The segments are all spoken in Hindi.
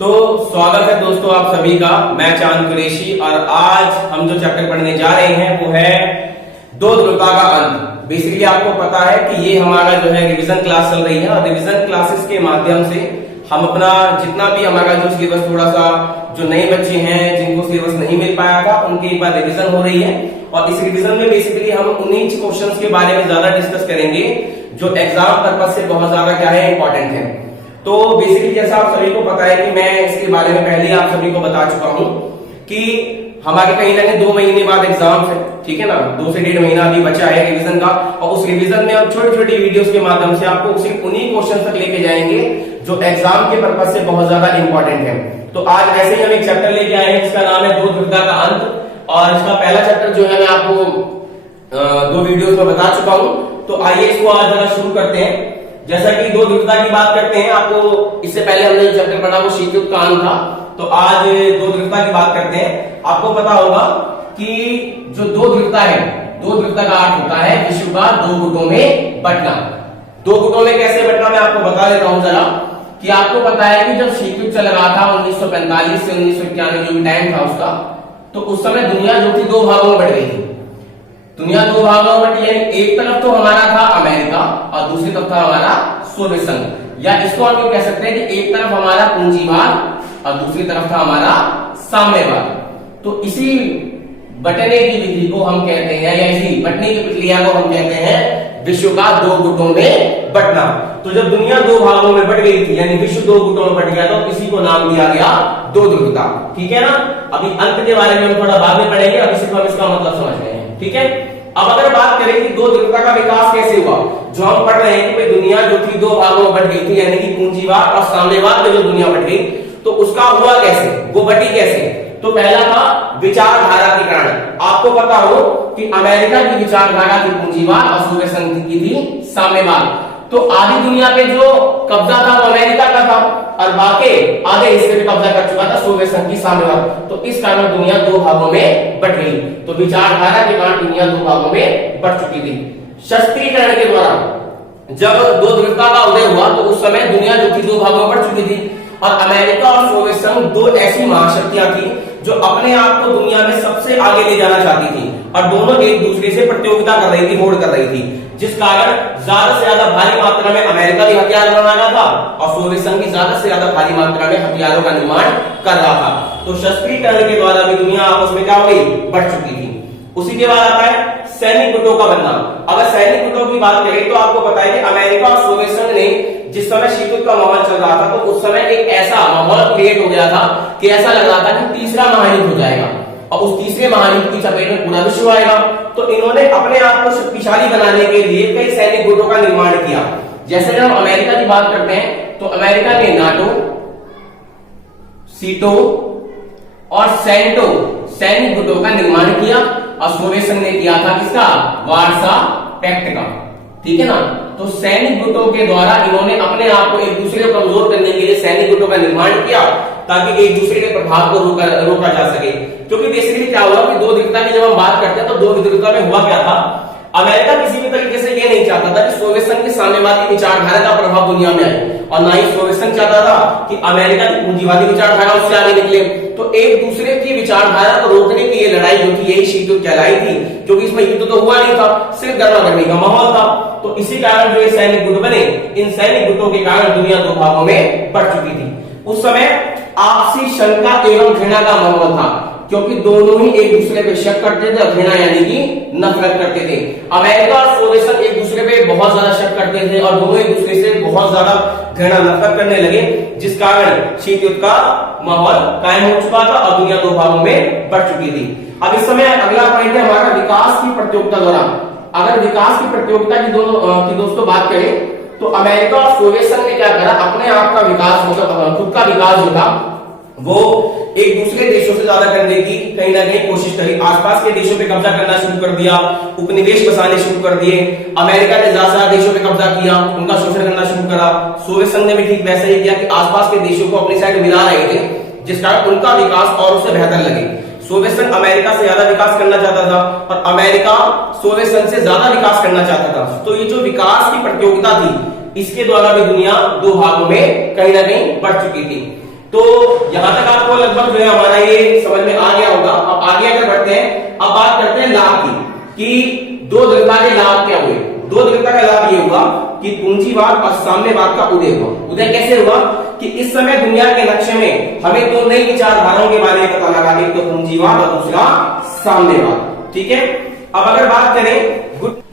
तो स्वागत है दोस्तों आप सभी का। मैं चांद कुरैशी और आज हम जो चैप्टर पढ़ने जा रहे हैं वो है दो ध्रुवता का अंत। बेसिकली आपको पता है कि ये हमारा जो है रिवीजन क्लास चल रही है और रिवीजन क्लासेस के माध्यम से हम अपना जितना भी हमारा जो सिलेबस थोड़ा सा जो नए बच्चे हैं जिनको सिलेबस नहीं मिल पाया था उनकी एक बार रिवीजन हो रही है और इस रिवीजन में बेसिकली हम उन्हीं क्वेश्चंस के बारे में ज्यादा डिस्कस करेंगे जो एग्जाम पर्पज से बहुत ज्यादा क्या है इंपॉर्टेंट है। तो बेसिकली जैसा आप सभी को पता है कि मैं इसके बारे में पहले ही आप सभी को बता चुका हूं कि हमारे कहीं ना कहीं 2 महीने बाद एग्जाम है, ठीक है ना। 2 से 1.5 महीना अभी बचा है रिवीजन का और उस रिवीजन में हम छोटी छोटी वीडियोस के माध्यम से आपको सिर्फ उन्हीं क्वेश्चन तक लेके जाएंगे जो एग्जाम के पर्पज से बहुत ज्यादा इंपॉर्टेंट है। तो आज ऐसे ही हम एक चैप्टर लेके आए हैं जिसका नाम है दो ध्रुवता का अंत और इसका पहला चैप्टर जो है मैं आपको 2 वीडियोस में बता चुका हूं। तो आइए इसको आज जरा शुरू करते हैं। जैसा कि दो ध्रुवता की बात करते हैं, आपको इससे पहले हमने जो चैप्टर पढ़ा वो शीतयुक्त का अंत था, तो आज दो ध्रुवता की बात करते हैं। आपको पता होगा कि जो दो ध्रुवता है, दो ध्रुवता का अर्थ होता है विश्व का 2 गुटों में बंटना। 2 गुटों में कैसे बंटना मैं आपको बता देता हूं जरा कि आपको पता है कि जब शीतयुक्त चल रहा था 1945 से 1991 जो भी टाइम था उसका, तो उस समय दुनिया जो थी 2 भागों में बट गई थी। दुनिया 2 भागों में बटी, यानी एक तरफ तो हमारा था अमेरिका और दूसरी तरफ था हमारा सोवियत संघ, या इसको हम ये कह सकते हैं कि एक तरफ हमारा पूंजीवाद और दूसरी तरफ था हमारा साम्यवाद। तो इसी बटने की विधि को हम कहते हैं या इसी बटने की प्रक्रिया को हम कहते हैं विश्व का 2 गुटों में बंटना। तो जब दुनिया 2 भागों में बट गई थी यानी विश्व 2 गुटों में बट गया तो इसी को नाम दिया गया दो ध्रुवता, ठीक है ना। अभी अंत के बारे में हम थोड़ा बाद में पढ़ेंगे, अभी सिर्फ हम इसका मतलब समझ रहे हैं, ठीक है। अब अगर बात करें कि दो ध्रुवता का विकास कैसे हुआ, जो हम पढ़ रहे हैं कि दुनिया जो थी 2 भागों में बट गई थी यानी कि पूंजीवाद और साम्यवाद में जो दुनिया बट गई, तो उसका हुआ कैसे, वो बटी कैसे। तो पहला था विचारधारा के कारण। आपको पता हो कि अमेरिका की विचारधारा थी पूंजीवाद और सोवियत संघ की थी साम्यवाद। तो आधी दुनिया पे जो कब्जा था वो अमेरिका का था और बाकी आधे हिस्से पे कब्जा कर चुका था सोवियत संघ की साम्यवाद। तो इस कारण दुनिया 2 भागों में बट गई। तो विचारधारा के कारण दुनिया 2 भागों में बट चुकी थी। शस्त्रीकरण के द्वारा जब दो ध्रुवता का उदय हुआ तो उस समय दुनिया जो थी 2 भागों में बट चुकी थी और अमेरिका और सोवियत संघ 2 ऐसी महाशक्तियां थी जो अपने आप को दुनिया में सबसे आगे ले जाना चाहती थी और दोनों एक दूसरे से प्रतियोगिता कर रही थी, होड़ कर रही थी, जिस कारण ज्यादा से ज्यादा भारी मात्रा में अमेरिका भी हथियार बनाना था और सोवियत संघ भी ज्यादा से ज्यादा भारी मात्रा में हथियारों का निर्माण कर रहा था। तो शस्त्रीकरण के द्वारा भी दुनिया आपस में क्या हो गई, बढ़ चुकी थी। उसी के बाद आता है सैनिक गुटों का बनना। अगर सैनिक गुटों की बात करें तो आपको पता है कि अमेरिका और सोवियत संघ ने जिस समय शीतयुक्त का माहौल चल रहा था तो उस समय एक ऐसा माहौल क्रिएट हो गया था कि ऐसा लग रहा था कि तीसरा महायुद्ध हो जाएगा और उस तीसरे महायुद्ध की चपेट में पूरा विश्व आएगा। तो इन्होंने अपने आप को शक्तिशाली बनाने के लिए कई सैनिक गुटों का निर्माण किया। जैसे जब हम अमेरिका की बात करते हैं तो अमेरिका ने नाटो, सीटो और सेंटो सैनिक गुटों का निर्माण किया और सोवियत संघ ने किया था किसका, वार्सा पैक्ट का, ठीक है ना। तो सैनिक गुटों के द्वारा इन्होंने अपने आप को एक दूसरे को कमजोर करने के लिए सैनिक गुटों का निर्माण किया ताकि एक दूसरे के प्रभाव को रोका जा सके। क्योंकि बेसिकली क्या हुआ कि दो ध्रुवता की जब हम बात करते हैं तो दो ध्रुवता में हुआ क्या था, अमेरिका किसी भी तरीके से ये नहीं चाहता था कि सोवियत संघ की साम्यवादी विचारधारा का प्रभाव दुनिया में आए और ना ही सोवियत संघ चाहता था कि अमेरिका की पूंजीवादी विचारधारा उससे आगे निकले। तो एक दूसरे की विचारधारा को रोकने की ये लड़ाई जो थी यही शीतयुक्त कहलाई थी, क्योंकि इसमें युद्ध तो हुआ नहीं था, सिर्फ गर्मागर्मी का माहौल था। तो इसी कारण जो ये सैनिक गुट बने, इन सैनिक गुटों के कारण दुनिया 2 भागों में बढ़ चुकी थी। उस समय आपसी शंका एवं घृणा का माहौल था क्योंकि दोनों ही एक दूसरे पे शक करते थे और घृणा यानी कि नफरत करते थे। अमेरिका और सोवियत संघ एक दूसरे पे बहुत ज्यादा शक करते थे और दोनों एक दूसरे से बहुत ज्यादा घृणा नफरत करने लगे, जिस कारण शीतयुक्त का माहौल कायम हो चुका था और दुनिया 2 भागों में बढ़ चुकी थी। अब इस समय अगला पॉइंट है हमारा विकास की प्रतियोगिता द्वारा। अगर विकास की प्रतियोगिता की दोस्तों बात करें तो अमेरिका और सोवियत संघ ने क्या करा, अपने आप का विकास मतलब खुद का विकास जो था वो एक दूसरे देशों से ज्यादा करने की कहीं ना कहीं कोशिश करी। आसपास के देशों पे कब्जा करना शुरू कर दिया, उपनिवेश बसाने शुरू कर दिए। अमेरिका ने ज्यादा देशों पे कब्जा किया, उनका शोषण करना शुरू करा। सोवियत संघ ने भी ठीक वैसा ही किया कि आसपास के देशों को अपनी साइड मिला रहे थे, जिस कारण उनका विकास और उससे बेहतर लगे। सोवियत संघ अमेरिका से ज्यादा विकास करना चाहता था और अमेरिका सोवियत संघ से ज्यादा विकास करना चाहता था। तो ये जो विकास की प्रतियोगिता थी इसके द्वारा भी दुनिया 2 भागों में कहीं ना कहीं बढ़ चुकी थी। तो यहां तक आपको लगभग जो है हमारा ये समझ में आ गया होगा। अब आगे अगर बढ़ते हैं, अब बात करते हैं लाभ की कि दो दृढ़ता के लाभ क्या हुए। दो दृढ़ता का लाभ ये हुआ कि पूंजीवाद और साम्यवाद का उदय हुआ। उदय कैसे हुआ कि इस समय दुनिया के नक्शे में हमें दो नई विचारधाराओं के बारे में पता लगा, एक तो पूंजीवाद और दूसरा साम्यवाद। ठीक है, अब अगर बात करें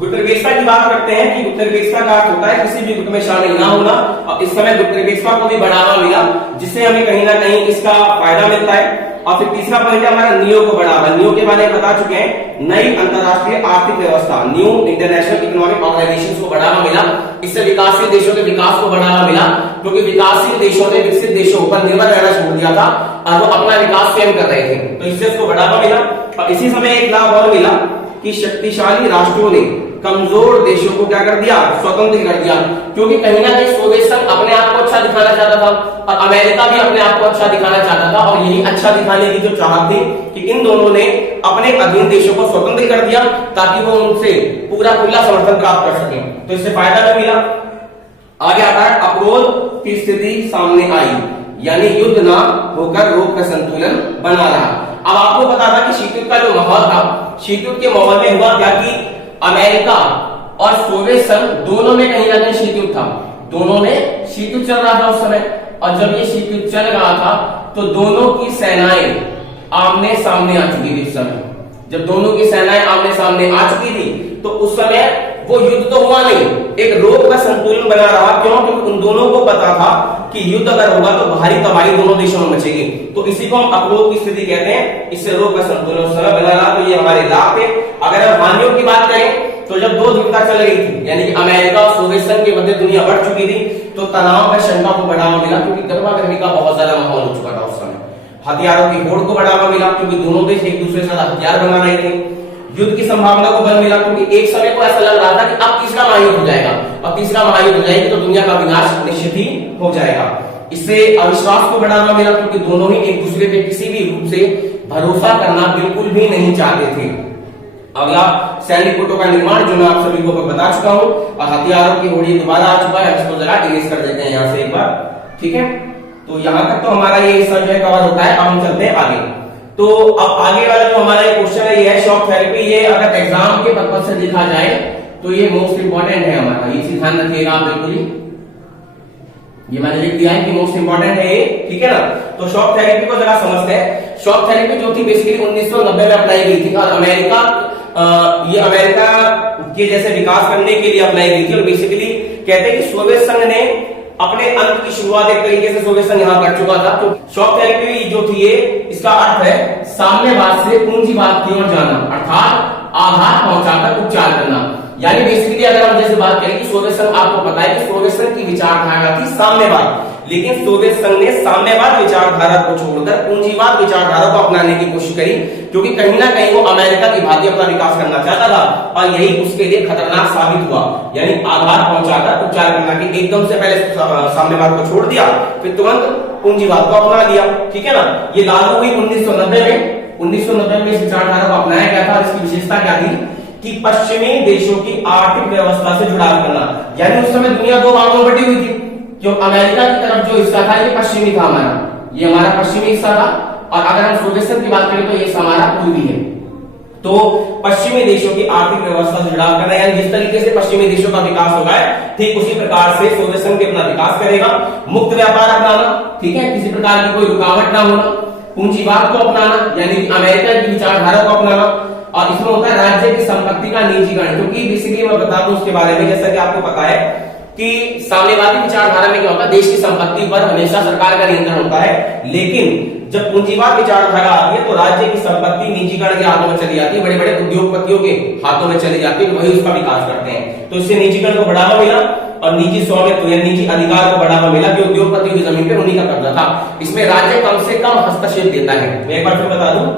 गुटनिरपेक्षता की बात करते हैं कि गुटनिरपेक्षता का अर्थ होता है किसी भी गुट में शामिल ना होना। और इस समय गुटनिरपेक्षता को भी बढ़ावा मिला, जिससे हमें कहीं ना कहीं इसका फायदा मिलता है। और फिर तीसरा पॉइंट है हमारा नियो को बढ़ावा। नियो के बारे में बता चुके हैं, नई अंतरराष्ट्रीय आर्थिक व्यवस्था, न्यू इंटरनेशनल इकोनॉमिक ऑर्गेनाइजेशन को बढ़ावा मिला। इससे विकासशील देशों के विकास को बढ़ावा मिला, क्योंकि विकासशील देशों ने विकसित देशों पर निर्भर रहना छोड़ दिया था और वो अपना विकास स्वयं कर रहे थे, तो इससे उसको बढ़ावा मिला। और इसी समय एक लाभ और मिला कि शक्तिशाली राष्ट्रों ने कमजोर देशों को क्या कर दिया, स्वतंत्र कर दिया। क्योंकि कहीं ना कहीं सोवियत संघ अपने आप को अच्छा दिखाना चाहता था और अमेरिका भी अपने आप को अच्छा दिखाना चाहता था, और यही अच्छा दिखाने की जो चाहत थी कि इन दोनों ने अपने अधीन देशों को स्वतंत्र कर दिया ताकि वो उनसे पूरा खुला समर्थन प्राप्त कर सके। तो इससे फायदा भी मिला। आगे आता है अवरोध की स्थिति सामने आई, यानी युद्ध ना होकर रोग का संतुलन बना रहा। अब आपको पता था कि शीत युद्ध का जो माहौल था, शीत युद्ध के माहौल में हुआ क्या कि अमेरिका और सोवियत संघ दोनों में कहीं ना कहीं शीत युद्ध था। दोनों में शीत युद्ध चल रहा था उस समय, और जब ये शीत युद्ध चल रहा था तो दोनों की सेनाएं आमने सामने आ चुकी थी। उस समय जब दोनों की सेनाएं आमने सामने आ चुकी थी तो उस समय वो युद्ध तो हुआ नहीं, एक रोग का संतुलन बना रहा। क्यों? क्योंकि उन दोनों को पता था कि युद्ध अगर होगा तो भारी तबाही दोनों देशों में मचेगी। तो इसी को हम अवरोध की स्थिति कहते हैं। इससे रोग का संतुलन उस समय बना रहा, तो ये हमारे लाभ थे। अगर हम हानियों की बात करें तो जब दो ध्रुवता चल रही थी, यानी कि अमेरिका और सोवियत संघ के मध्य दुनिया बढ़ चुकी थी, तो तनाव व शंका को बढ़ावा मिला, क्योंकि गर्मा गर्मी का बहुत ज्यादा माहौल हो चुका था उस समय। हथियारों की होड़ को बढ़ावा मिला, क्योंकि दोनों देश एक दूसरे से हथियार बना रहे थे। युद्ध की संभावना को बल मिला, क्योंकि एक समय को ऐसा लग रहा था कि अब तीसरा महायुद्ध हो जाएगा, और तीसरा महायुद्ध हो जाएगी तो दुनिया का विनाश निश्चित ही हो जाएगा। इससे अविश्वास को बढ़ावा मिला, क्योंकि दोनों ही एक दूसरे पे किसी भी रूप से भरोसा करना बिल्कुल भी नहीं चाहते थे। अगला सैनिक गुटों का निर्माण, जो मैं आप सभी को बता चुका हूं, और हथियारों की होड़ी दोबारा आ चुका है। इसको जरा इरेज कर देते हैं यहाँ से एक बार। ठीक है, तो यहां तक तो हमारा ये हिस्सा जो है कवर होता है। अब हम चलते हैं आगे। तो अब आगे वाला जो हमारा क्वेश्चन है, ये है शॉक थेरेपी। ये अगर एग्जाम के पर्पज से देखा जाए तो ये मोस्ट इंपॉर्टेंट है हमारा, ये चीज ध्यान रखिएगा आप बिल्कुल ही। ये मैंने लिख दिया है कि मोस्ट इंपॉर्टेंट है ये, ठीक है ना। तो शॉक थेरेपी को जरा समझते हैं। शॉक थेरेपी जो थी बेसिकली 1990 में अप्लाई की थी, और अमेरिका ये अमेरिका के जैसे विकास करने के लिए अप्लाई की थी। और बेसिकली कहते हैं कि सोवियत संघ ने अपने अंत की शुरुआत एक तरीके से सोवियत संघ यहां कर चुका था। तो शॉक थेरेपी जो थी ये, इसका अर्थ है साम्यवाद से पूंजीवाद की ओर जाना, अर्थात आघात पहुंचाकर उपचार करना। यानी बेसिकली अगर हम जैसे बात करें कि सोवियत संघ, आपको पता है कि सोवियत संघ की विचारधारा थी साम्यवाद, लेकिन सोवियत संघ ने साम्यवाद विचारधारा को छोड़कर पूंजीवाद विचारधारा को अपनाने की कोशिश करी, क्योंकि कहीं ना कहीं वो अमेरिका की भांति अपना विकास करना चाहता था, और यही उसके लिए खतरनाक साबित हुआ। यानी आघात पहुंचाकर उपचार करना, कि एकदम से पहले साम्यवाद को छोड़ दिया, फिर तुरंत पूंजीवाद को अपना लिया। ठीक है ना। ये लागू हुई 1990 में। 1990 में इस विचारधारा को अपनाया गया था। इसकी विशेषता क्या थी कि पश्चिमी देशों की आर्थिक व्यवस्था से जुड़ाव करना। यानी उस समय दुनिया दो भागों में बटी हुई थी। जो अमेरिका की तरफ जो हिस्सा था ये पश्चिमी था हमारा, ये हमारा पश्चिमी हिस्सा था, और अगर हम सोवियत संघ की बात करें तो ये हमारा पूर्वी है। तो पश्चिमी देशों की आर्थिक व्यवस्था से जुड़ाव करना, यानी जिस तरीके से पश्चिमी देशों का विकास होगा ठीक उसी प्रकार से सोवियत संघ भी अपना विकास करेगा। मुक्त व्यापार अपनाना, ठीक है, किसी प्रकार की कोई रुकावट ना होना, पूंजीवाद को अपनाना, यानी अमेरिका की विचारधारा को अपनाना, और इसमें होता है राज्य की संपत्ति का निजीकरण। क्योंकि बेसिकली मैं बता दूं उसके बारे में, जैसा कि आपको पता है कि साम्यवादी विचारधारा में क्या होता है, देश की संपत्ति पर हमेशा सरकार का नियंत्रण होता है, लेकिन जब पूंजीवाद विचारधारा आती है तो राज्य की संपत्ति निजीकरण के हाथों में चली जाती है, बड़े बड़े उद्योगपतियों के हाथों में चली जाती है, वही उसका विकास करते हैं। तो इससे निजीकरण को बढ़ावा मिला, और निजी स्वामित्व या निजी अधिकार को बढ़ावा मिला कि उद्योगपतियों की जमीन पर उन्हीं का कब्जा था। इसमें राज्य कम से कम हस्तक्षेप देता है। मैं एक बार फिर बता दूं,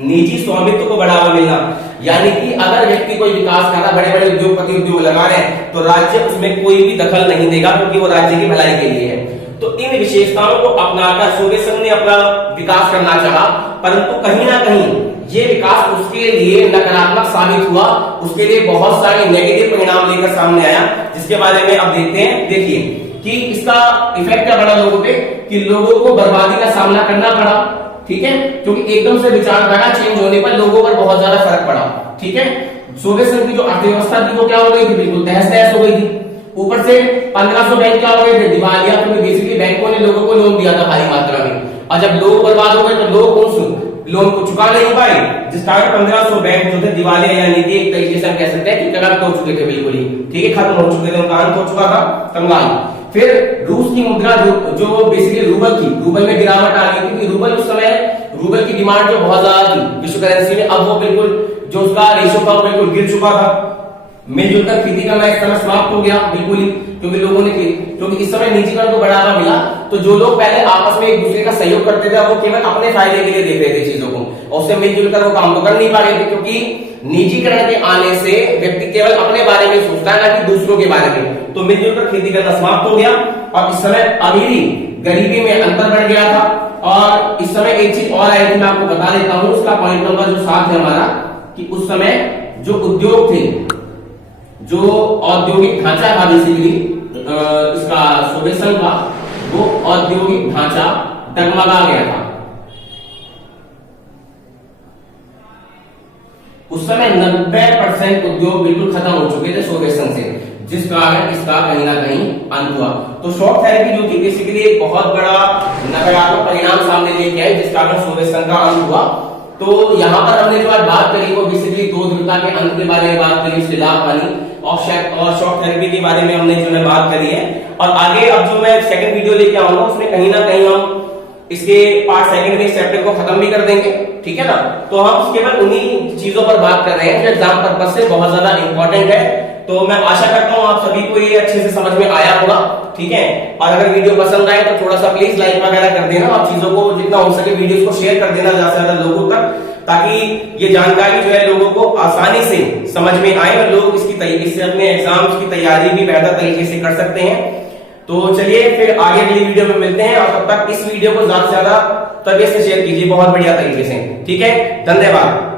निजी स्वामित्व को बढ़ावा मिलना, यानी कि अगर व्यक्ति कोई विकास कर रहा, बड़े बड़े उद्योगपति उद्योग लगा रहे हैं, तो राज्य उसमें कोई भी दखल नहीं देगा, क्योंकि वो राज्य की भलाई के लिए है। तो इन विशेषताओं को अपनाकर सोवियत संघ ने अपना विकास करना चाहा, परंतु कहीं ना कहीं ये विकास उसके लिए नकारात्मक साबित हुआ, उसके लिए बहुत सारे नेगेटिव परिणाम लेकर सामने आया, जिसके बारे में अब देखते हैं। देखिए कि इसका इफेक्ट क्या पड़ा लोगों पे, कि लोगों को बर्बादी का सामना करना पड़ा, ठीक है, क्योंकि एकदम से विचारधारा चेंज होने पर लोगों पर बहुत ज्यादा फर्क पड़ा, ठीक है। सोवियत संघ की जो अर्थव्यवस्था थी वो क्या हो गई थी, बिल्कुल तहस नहस हो गई थी। ऊपर से 1500 बैंक क्या हो गए थे, दिवालिया, क्योंकि बेसिकली बैंकों ने लोगों को लोन दिया था भारी मात्रा में, और जब लोग बर्बाद हो गए तो लोग उस लोन को चुका नहीं पाए, जिस कारण 1500 बैंक जो थे दिवालिया, यानी कि एक तरीके से हम कह सकते हैं कि करप्ट हो चुके थे, बिल्कुल ही, ठीक है, खत्म हो चुके थे, उनका अंत हो चुका था, कंगाल। फिर रूस की मुद्रा जो बेसिकली रूबल थी, रूबल में गिरावट आ गई, क्योंकि रूबल उस समय, रूबल की डिमांड जो बहुत ज्यादा थी विश्व करेंसी में, अब वो बिल्कुल जो उसका रेशो था वो बिल्कुल गिर चुका था। मिलजुल कर खेती करना इस समय समाप्त हो गया, बिल्कुल ही, क्योंकि लोगों ने, क्योंकि इस समय निजीकरण को बढ़ावा मिला, तो जो लोग पहले आपस में एक दूसरे का सहयोग करते थे वो केवल अपने फायदे के लिए देख रहे थे चीजों को, और उससे मिलजुल कर वो काम तो कर नहीं पा रहे थे, क्योंकि निजीकरण के आने से व्यक्ति केवल अपने बारे में सोचता है, ना कि दूसरों के बारे में, तो मिलजुल कर खेती करना समाप्त हो गया। और इस समय अमीरी गरीबी में अंतर बढ़ गया था। और इस समय एक चीज और आई थी, मैं आपको बता देता हूं, उसका पॉइंट नंबर जो 7 है हमारा, कि उस समय जो उद्योग थे, जो औद्योगिक ढांचा था बेसिकली इसका सोवियत संघ का, वो औद्योगिक ढांचा डगमगा गया था। उस समय 90% उद्योग बिल्कुल खत्म हो चुके थे सोवियत संघ से, जिस कारण इसका कहीं ना कहीं अंत हुआ। तो शॉक थेरेपी जो थी बेसिकली एक बहुत बड़ा नकारात्मक परिणाम सामने लेके आई, जिस कारण सोवियत संघ का अंत हुआ। तो यहाँ पर हमने जो आज बात करी वो बेसिकली दो ध्रुवता के अंत के बारे में बात करी, उसके लाभ वाली, और शॉक थेरेपी के बारे में हमने जो है बात करी है। और आगे अब जो मैं सेकंड वीडियो लेके आऊंगा उसमें कहीं ना कहीं हम इसके पार्ट सेकंड में चैप्टर को खत्म भी कर देंगे, ठीक है ना। तो हम केवल उन्हीं चीजों पर बात कर रहे हैं जो एग्जाम पर्पस से बहुत ज्यादा इंपॉर्टेंट है। तो मैं आशा करता हूं आप सभी को ये अच्छे से समझ में आया होगा, ठीक है। और अगर वीडियो पसंद आए तो थोड़ा सा प्लीज लाइक वगैरह कर देना, और चीजों को जितना हो सके वीडियोस को शेयर कर देना ज्यादा से ज्यादा लोगों तक, ताकि ये जानकारी जो है लोगों को आसानी से समझ में आए और लोग इससे अपने एग्जाम्स की तैयारी भी बेहतर तरीके से कर सकते हैं। तो चलिए फिर आगे अगली वीडियो में मिलते हैं, और तब तक इस वीडियो को ज्यादा से ज्यादा तबियत से शेयर कीजिए बहुत बढ़िया तरीके से, ठीक है। धन्यवाद।